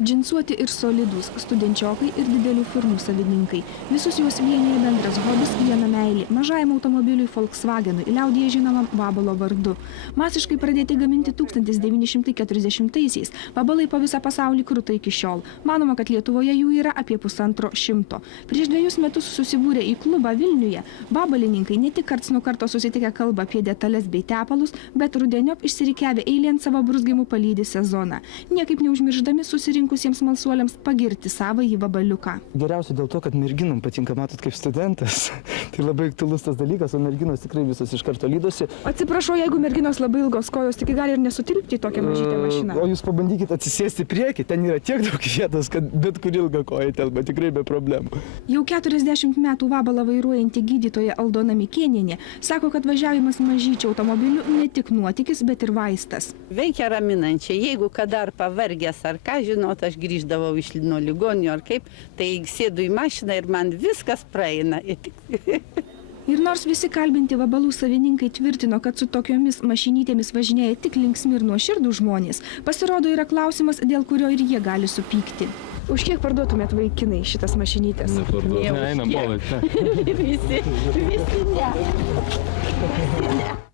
Džinsuoti ir solidūs, studenčiokai ir didelių firmų savininkai. Visus juos vienyje bendras hobis, viena meilė, mažajam automobiliui Volkswagenui, liaudyje žinomam vabalo vardu. Masiškai pradėti gaminti 1940-aisiais, vabalai po visą pasaulį kruta iki šiol. Manoma, kad Lietuvoje jų yra apie 150. Prieš 2 metus susibūrė į klubą Vilniuje, vabalininkai ne tik karts nuo karto susitikę kalbą apie detalės bei tepalus, bet rudeniop išsirikiavę eilėn savo bruzgimų palydi sezoną. Niekaip neužmirždami susirinkusiems malsuoliams pagirti savąjį vabaliuką. Geriausia dėl to, kad merginom patinka, matot, kaip studentas. Tai labai aktualus tas dalykas, o merginos tikrai visos iš karto lydosi. Atsiprašau, jeigu merginos labai ilgos kojos, tik gali ir nesutilpti į tokią mažytę mašiną. O jūs pabandykite atsisėsti priekį, ten yra tiek daug vietos, kad bet kur ilgą koją telpa, tikrai be problemų. Jau 40 metų vabalą vairuojanti gydytoja Aldona Mikėnienė sako, kad važiavimas mažyčiu automobiliu ne tik nuotykis, bet ir vaistas. Veikia raminančiai, jeigu kada ar pavargęs ar ką, žinot, aš grįždavau iš nuo ligonio ar kaip, tai sėdu į mašiną ir man viskas praeina. Ir nors visi kalbinti vabalų savininkai tvirtino, kad su tokiomis mašinytėmis važinėja tik linksmi ir nuoširdų žmonės, pasirodo yra klausimas, dėl kurio ir jie gali supykti. Už kiek parduotumėt vaikinai šitas mašinytės? Neparduotumėt. Visi ne.